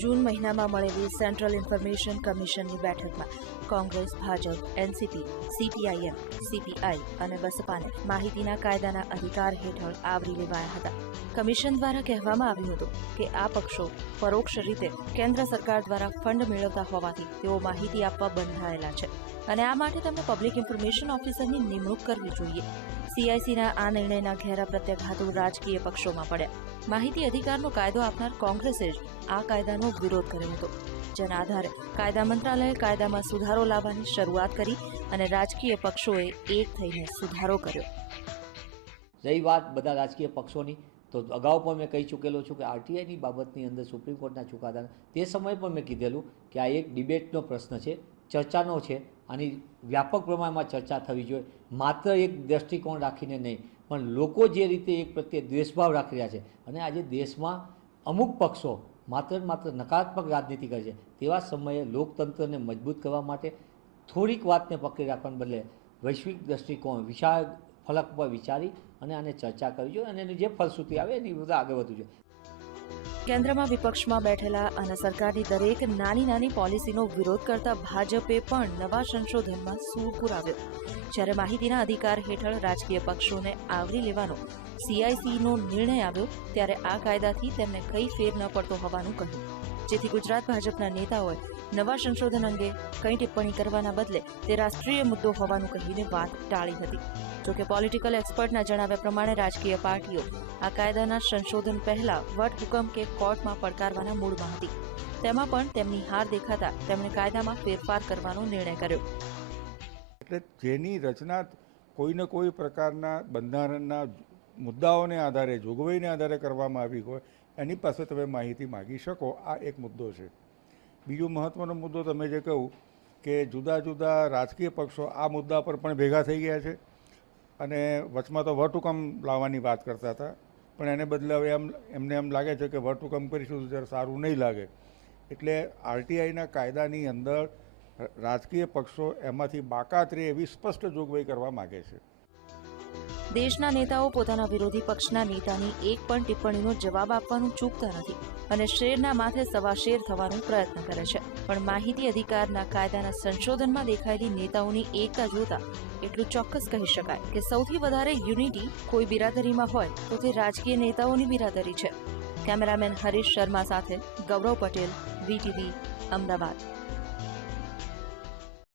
જૂન મહિનામાં મળેલી central information કમિશનની બેઠકમાં Congress, Bhajap, NCP, CPIM, CPI અને બસપાને માહિતીના કાયદાના અધિકાર હેઠળ આવરી લેવાયા હતા. કમિશન દ્વારા કહેવામાં આવ્યું હતું કે આ પક્ષો પરોક્ષ રીતે કેન્દ્ર સરકાર દ્વારા ફંડ મેળવતા હોવાથી તેઓ માહિતી આપવા બંધાયેલા છે અને આ માટે તેમને પબ્લિક ઇન્ફોર્મેશન ઓફિસરની નિમણૂક કરવી જોઈએ. સીઆઈસીના આ નિર્ણયના ઘેરા પ્રત્યાઘાતો રાજકીય પક્ષોમાં પડ્યા. માહિતી અધિકારનો કાયદો આપનાર કોંગ્રેસે જ આ કાયદાનો વિરોધ કર્યો હતો. જેના આધારે કાયદા મંત્રાલયે કાયદામાં સુધારો લાવવાની શરૂઆત કરી અને રાજકીય પક્ષોએ એક થઈને સુધારો કર્યો. રહી વાત બધા રાજકીય પક્ષોની. તો અગાઉ પણ મેં કહી ચૂકેલો છું કે આરટીઆઈની બાબતની અંદર સુપ્રીમ કોર્ટના ચુકાદા તે સમયે પણ મેં કીધેલું કે આ એક ડિબેટનો પ્રશ્ન છે, ચર્ચાનો છે. આની વ્યાપક પ્રમાણમાં ચર્ચા થવી જોઈએ. માત્ર એક દ્રષ્ટિકોણ રાખીને નહીં, પણ લોકો જે રીતે એક પ્રત્યે દ્વેષભાવ રાખી રહ્યા છે અને આજે દેશમાં અમુક પક્ષો માત્ર માત્ર નકારાત્મક રાજનીતિ કરે છે, તેવા સમયે લોકતંત્રને મજબૂત કરવા માટે થોડીક વાતને પકડી રાખવાને બદલે વૈશ્વિક દ્રષ્ટિકોણ, વિશાળ ફલક પર વિચારી અને આને ચર્ચા કરવી જોઈએ અને એની જે ફલશ્રુતિ આવે એની બધા આગળ વધવું જોઈએ. કેન્દ્રમાં વિપક્ષમાં બેઠેલા અને સરકારની દરેક નાની નાની પોલિસીનો વિરોધ કરતા ભાજપે પણ નવા સંશોધનમાં સૂર પુરાવ્યો. જ્યારે માહિતીના અધિકાર હેઠળ રાજકીય પક્ષોને આવરી લેવાનો સીઆઈસીનો નિર્ણય આવ્યો, ત્યારે આ કાયદાથી તેમને કંઈ ફેર ન પડતો હોવાનું કહ્યું. જેથી ગુજરાત ભાજપના નેતાઓએ નવા સંશોધન અંગે કંઈ ટિપ્પણી કરવાના બદલે તે રાષ્ટ્રીય મુદ્દો હોવાનું કહીને વાત ટાળી હતી. જોકે પોલિટિકલ એક્સપર્ટના જણાવ્યા પ્રમાણે રાજકીય પાર્ટીઓ આ કાયદાના સંશોધન પહેલા વટહુકમ કે કોર્ટમાં પડકારવાના મૂડમાં હતી. તેમાં પણ તેમની હાર દેખાતા તેમણે કાયદામાં ફેરફાર કરવાનો નિર્ણય કર્યો. એટલે જેની રચના કોઈને કોઈ પ્રકારના બંધારણના મુદ્દાઓને આધારે, જોગવાઈને આધારે કરવામાં આવી હોય, એની પાસે તમે માહિતી માગી શકો. આ એક મુદ્દો છે. બીજો મહત્ત્વનો મુદ્દો તમે જે કહું કે જુદા જુદા રાજકીય પક્ષો આ મુદ્દા પર પણ ભેગા થઈ ગયા છે. અને વચમાં તો વટહુકમ લાવવાની વાત કરતા હતા. પણ એને બદલે હવે એમ એમને એમ લાગે છે કે વટહુકમ કરીશું તો જરા સારું નહીં લાગે. એટલે આરટીઆઈના કાયદાની અંદર રાજકીય પક્ષો એમાંથી બાકાત રહે એવી સ્પષ્ટ જોગવાઈ કરવા માગે છે. દેશના નેતાઓ પોતાના વિરોધી પક્ષના નેતાની એક પણ ટિપ્પણીનો જવાબ આપવાનું ચૂકતા નથી અને શેરના માથે સવા શેર થવાનો પ્રયત્ન કરે છે. પણ માહિતી અધિકારના કાયદાના સંશોધનમાં દેખાયેલી નેતાઓની એકતા જોતા એટલું ચોક્કસ કહી શકાય કે સૌથી વધારે યુનિટી કોઈ બિરાદરીમાં હોય તો તે રાજકીય નેતાઓની બિરાદરી છે. કેમેરામેન હરીશ શર્મા સાથે ગૌરવ પટેલ, વીટીવી, અમદાવાદ.